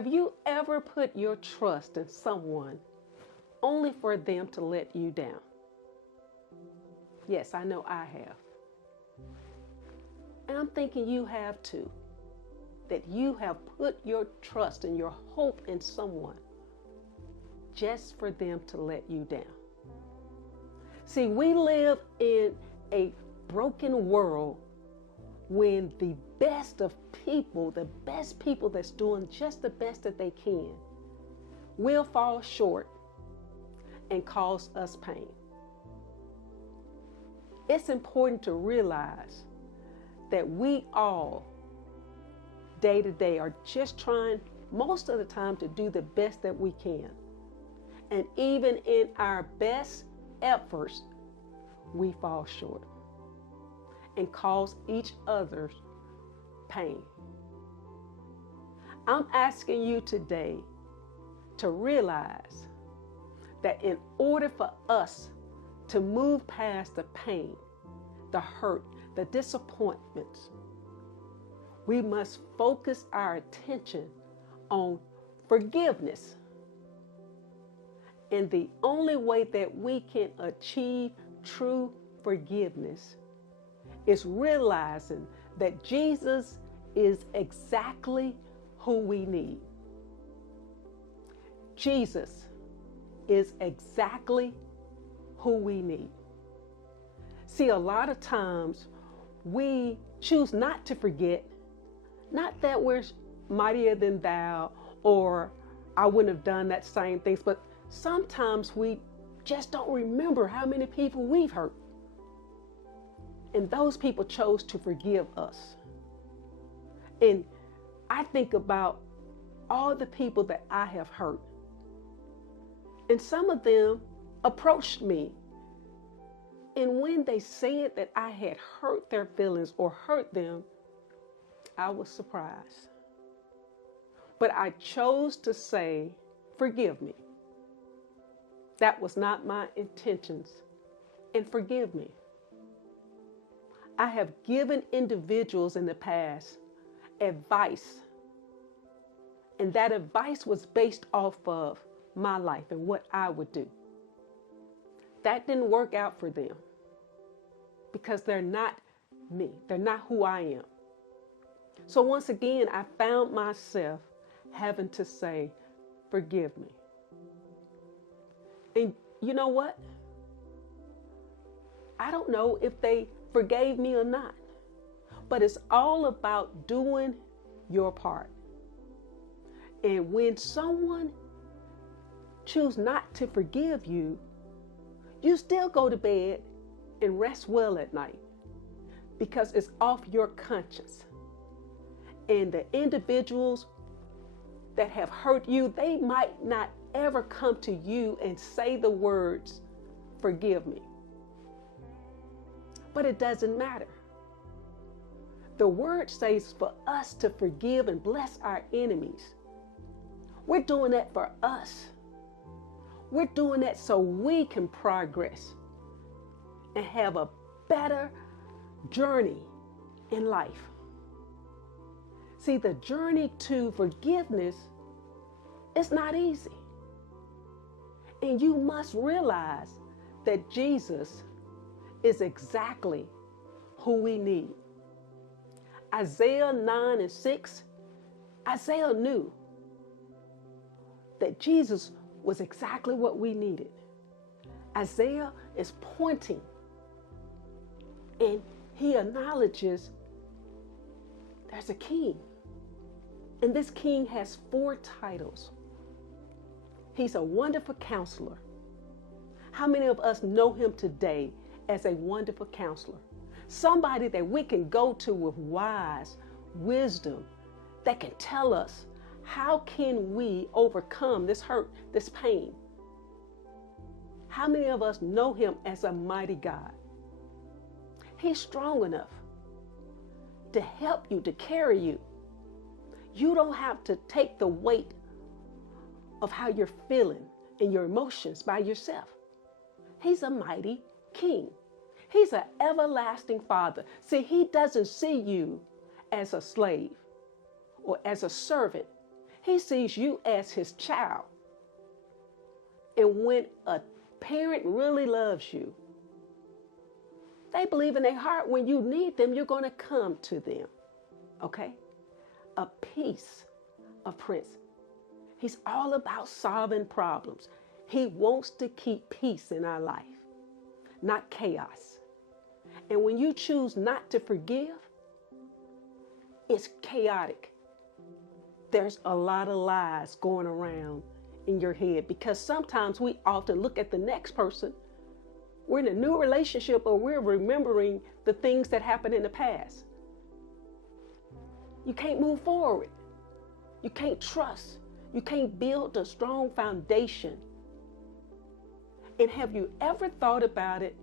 Have you ever put your trust in someone only for them to let you down? Yes, I know I have. And I'm thinking you have too. That you have put your trust and your hope in someone just for them to let you down. See, we live in a broken world when the best of people, the best people that's doing just the best that they can, will fall short and cause us pain. It's important to realize that we all, day to day, are just trying most of the time to do the best that we can. And even in our best efforts, we fall short and cause each other pain. I'm asking you today to realize that in order for us to move past the pain, the hurt, the disappointments, we must focus our attention on forgiveness. And the only way that we can achieve true forgiveness is realizing that Jesus is exactly who we need. Jesus is exactly who we need. See, a lot of times we choose not to forget, not that we're mightier than thou or I wouldn't have done that same things, but sometimes we just don't remember how many people we've hurt. And those people chose to forgive us. And I think about all the people that I have hurt. And some of them approached me. And when they said that I had hurt their feelings or hurt them, I was surprised. But I chose to say, forgive me. That was not my intentions, and forgive me. I have given individuals in the past advice, and that advice was based off of my life and what I would do. That didn't work out for them because they're not me. They're not who I am. So once again, I found myself having to say, forgive me. And you know what? I don't know if they forgave me or not, but it's all about doing your part. And when someone chooses not to forgive you, you still go to bed and rest well at night because it's off your conscience. And the individuals that have hurt you, they might not ever come to you and say the words, forgive me. But it doesn't matter. The word says for us to forgive and bless our enemies. We're doing that for us. We're doing that so we can progress and have a better journey in life. See, the journey to forgiveness is not easy. And you must realize that Jesus is exactly who we need. Isaiah 9:6, Isaiah knew that Jesus was exactly what we needed. Isaiah is pointing and he acknowledges there's a king. And this king has 4 titles. He's a wonderful counselor. How many of us know him today as a wonderful counselor? Somebody that we can go to with wise wisdom that can tell us how can we overcome this hurt, this pain. How many of us know him as a mighty God? He's strong enough to help you, to carry you. You don't have to take the weight of how you're feeling and your emotions by yourself. He's a mighty king. He's an everlasting father. See, he doesn't see you as a slave or as a servant. He sees you as his child. And when a parent really loves you, they believe in their heart when you need them, you're going to come to them. Okay? A piece of Prince. He's all about solving problems. He wants to keep peace in our life, not chaos. And when you choose not to forgive, it's chaotic. There's a lot of lies going around in your head because sometimes we often look at the next person. We're in a new relationship or we're remembering the things that happened in the past. You can't move forward. You can't trust. You can't build a strong foundation. And have you ever thought about it?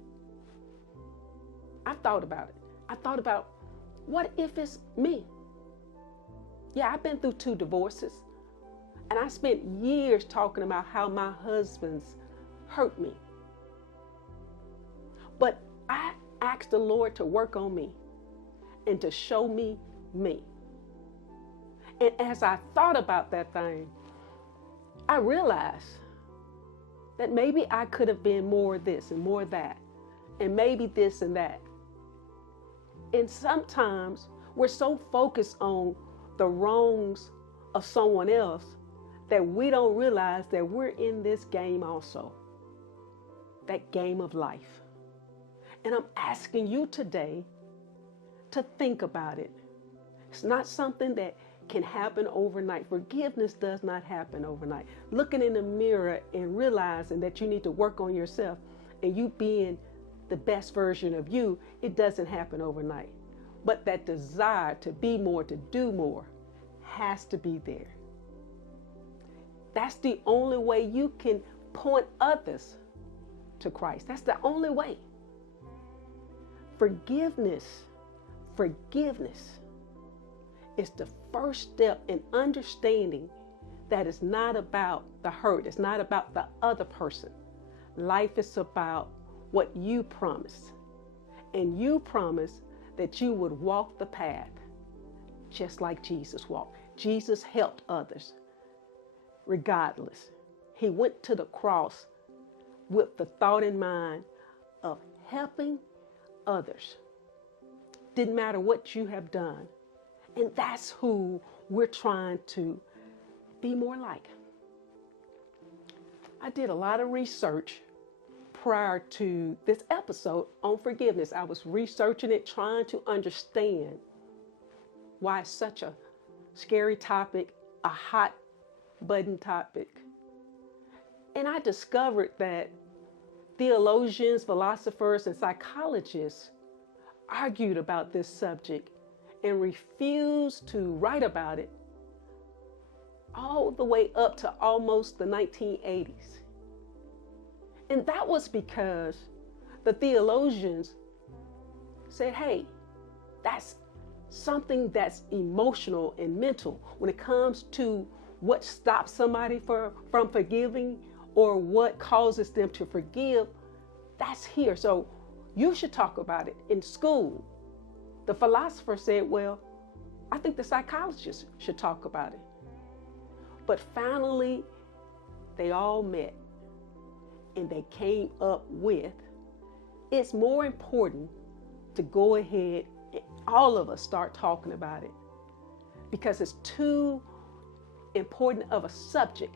I thought about it. I thought about, what if it's me? Yeah, I've been through 2 divorces. And I spent years talking about how my husbands hurt me. But I asked the Lord to work on me and to show me me. And as I thought about that thing, I realized that maybe I could have been more this and more that, and maybe this and that. And sometimes we're so focused on the wrongs of someone else that we don't realize that we're in this game also, that game of life. And I'm asking you today to think about it. It's not something that can happen overnight. Forgiveness does not happen overnight. Looking in the mirror and realizing that you need to work on yourself and you being the best version of you, it doesn't happen overnight. But that desire to be more, to do more, has to be there. That's the only way you can point others to Christ. That's the only way. Forgiveness is the first step in understanding that it's not about the hurt. It's not about the other person. Life is about what you promised. And you promised that you would walk the path just like Jesus walked. Jesus helped others regardless. He went to the cross with the thought in mind of helping others. Didn't matter what you have done. And that's who we're trying to be more like. I did a lot of research prior to this episode on forgiveness. I was researching it, trying to understand why it's such a scary topic, a hot button topic. And I discovered that theologians, philosophers, and psychologists argued about this subject and refused to write about it all the way up to almost the 1980s. And that was because the theologians said, hey, that's something that's emotional and mental when it comes to what stops somebody from forgiving or what causes them to forgive. That's here. So you should talk about it in school. The philosopher said, well, I think the psychologists should talk about it. But finally, they all met and they came up with, it's more important to go ahead and all of us start talking about it because it's too important of a subject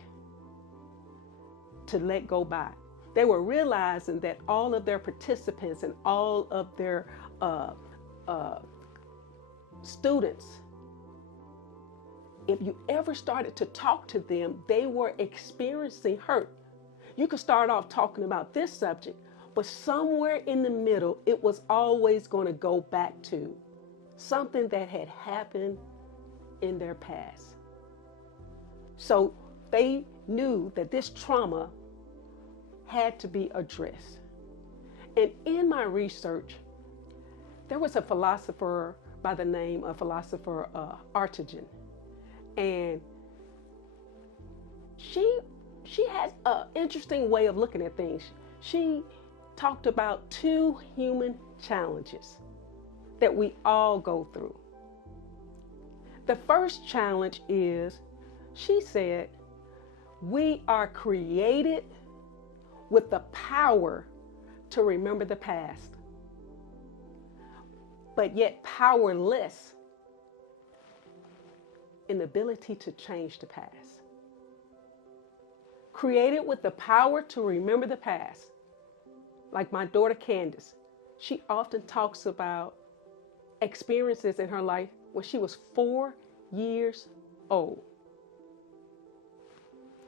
to let go by. They were realizing that all of their participants and all of their students, if you ever started to talk to them, they were experiencing hurt. You could start off talking about this subject, but somewhere in the middle, it was always going to go back to something that had happened in their past. So they knew that this trauma had to be addressed. And in my research, there was a philosopher by the name of Ortega. And she has an interesting way of looking at things. She talked about 2 human challenges that we all go through. The first challenge is She said, we are created with the power to remember the past, but yet powerless in the ability to change the past. Created with the power to remember the past. Like my daughter Candace, she often talks about experiences in her life when she was 4 years old.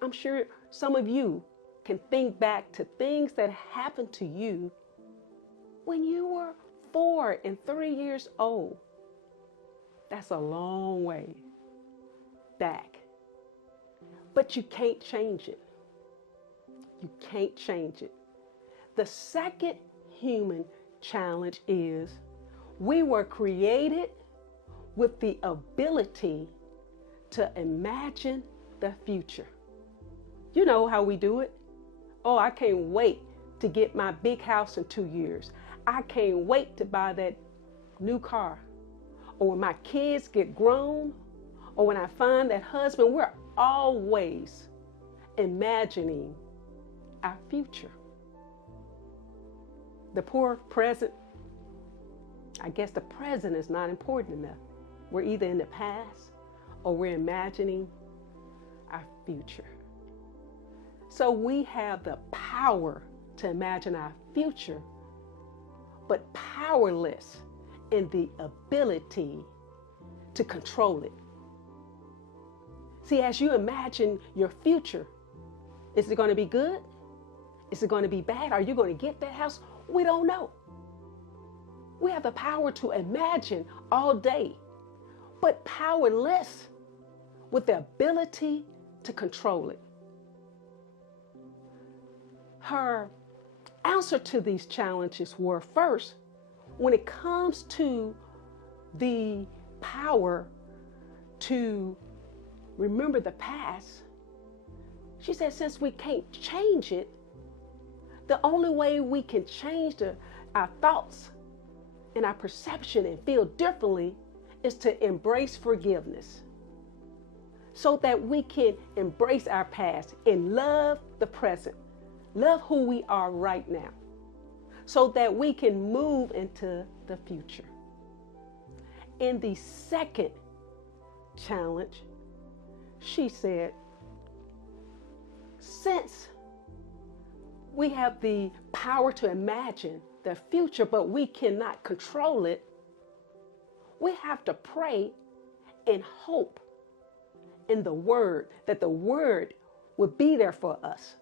I'm sure some of you can think back to things that happened to you when you were 4 and 3 years old. That's a long way back. But you can't change it. You can't change it. The second human challenge is we were created with the ability to imagine the future. You know how we do it. Oh, I can't wait to get my big house in 2 years. I can't wait to buy that new car. Or when my kids get grown, or when I find that husband, we're always imagining our future. The poor present, I guess the present is not important enough. We're either in the past or we're imagining our future. So we have the power to imagine our future, but powerless in the ability to control it. See, as you imagine your future, is it going to be good? Is it going to be bad? Are you going to get that house? We don't know. We have the power to imagine all day, but powerless with the ability to control it. Her answer to these challenges were, first, when it comes to the power to remember the past, she said, since we can't change it, the only way we can change our thoughts and our perception and feel differently is to embrace forgiveness, so that we can embrace our past and love the present, love who we are right now, so that we can move into the future. In the second challenge, she said, since we have the power to imagine the future, but we cannot control it, we have to pray and hope in the Word, that the Word would be there for us.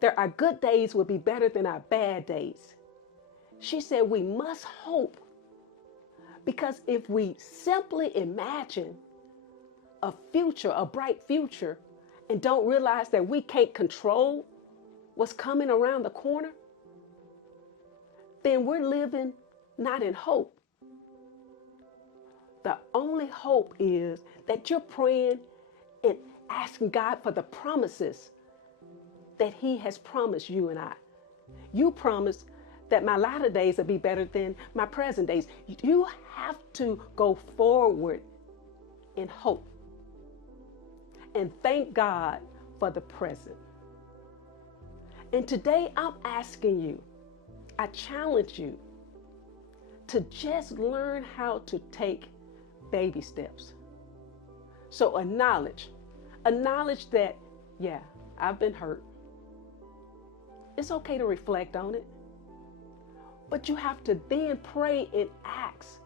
That our good days would be better than our bad days. She said we must hope, because if we simply imagine a future, a bright future, and don't realize that we can't control what's coming around the corner, then we're living not in hope. The only hope is that you're praying and asking God for the promises that He has promised you and I. You promised that my latter days will be better than my present days. You have to go forward in hope and thank God for the present. And today I'm asking you, I challenge you to just learn how to take baby steps. So acknowledge that, yeah, I've been hurt. It's okay to reflect on it. But you have to then pray and ask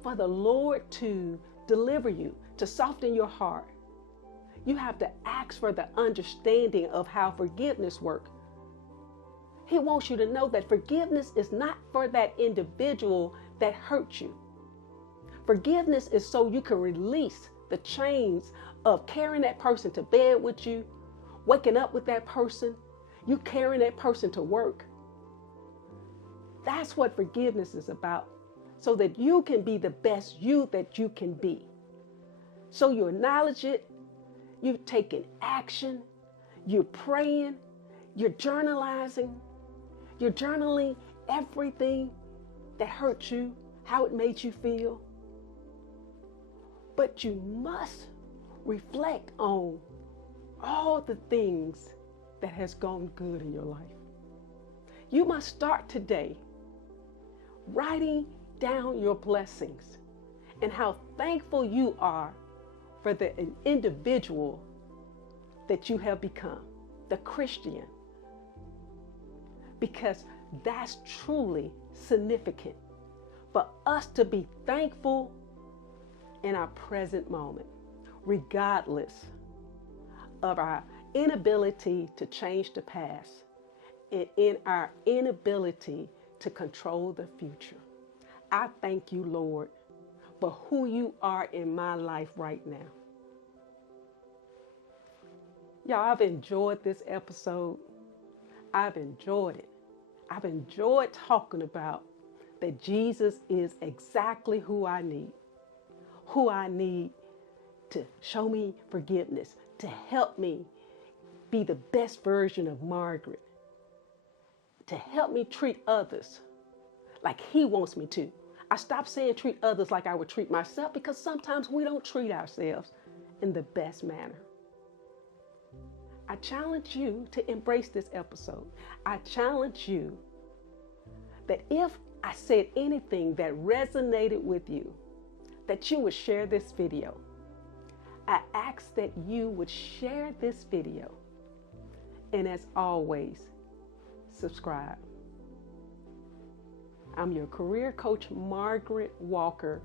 for the Lord to deliver you, to soften your heart. You have to ask for the understanding of how forgiveness works. He wants you to know that forgiveness is not for that individual that hurt you. Forgiveness is so you can release the chains of carrying that person to bed with you, waking up with that person, you carrying that person to work. That's what forgiveness is about, so that you can be the best you that you can be. So you acknowledge it, you've taken action, you're praying, you're journalizing, you're journaling everything that hurt you, how it made you feel. But you must reflect on all the things that has gone good in your life. You must start today writing down your blessings and how thankful you are for the individual that you have become, the Christian, because that's truly significant for us to be thankful in our present moment, regardless of our inability to change the past and in our inability to control the future. I thank you, Lord, for who you are in my life right now. Y'all, I've enjoyed this episode. I've enjoyed it. I've enjoyed talking about that Jesus is exactly who I need to show me forgiveness, to help me be the best version of Margaret, to help me treat others like he wants me to. I stopped saying treat others like I would treat myself, because sometimes we don't treat ourselves in the best manner. I challenge you to embrace this episode. I challenge you that if I said anything that resonated with you, that you would share this video. I ask that you would share this video. And as always, subscribe. I'm your career coach, Margaret Walker.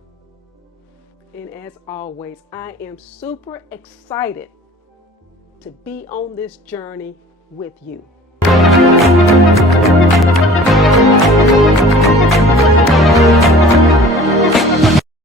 And as always, I am super excited to be on this journey with you.